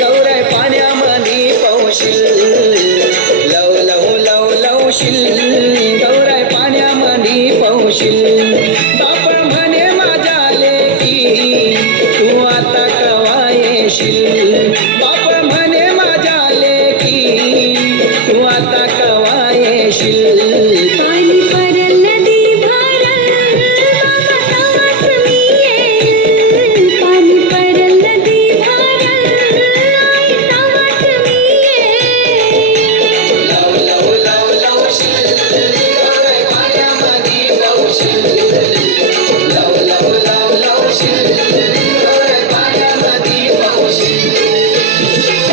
गौराई पाण्यामध्ये पौशील लव लव लव लवशील गौराई पाण्यामध्ये पौशील बाप म्हणे माझ्या लेकी तू आता कवा येशील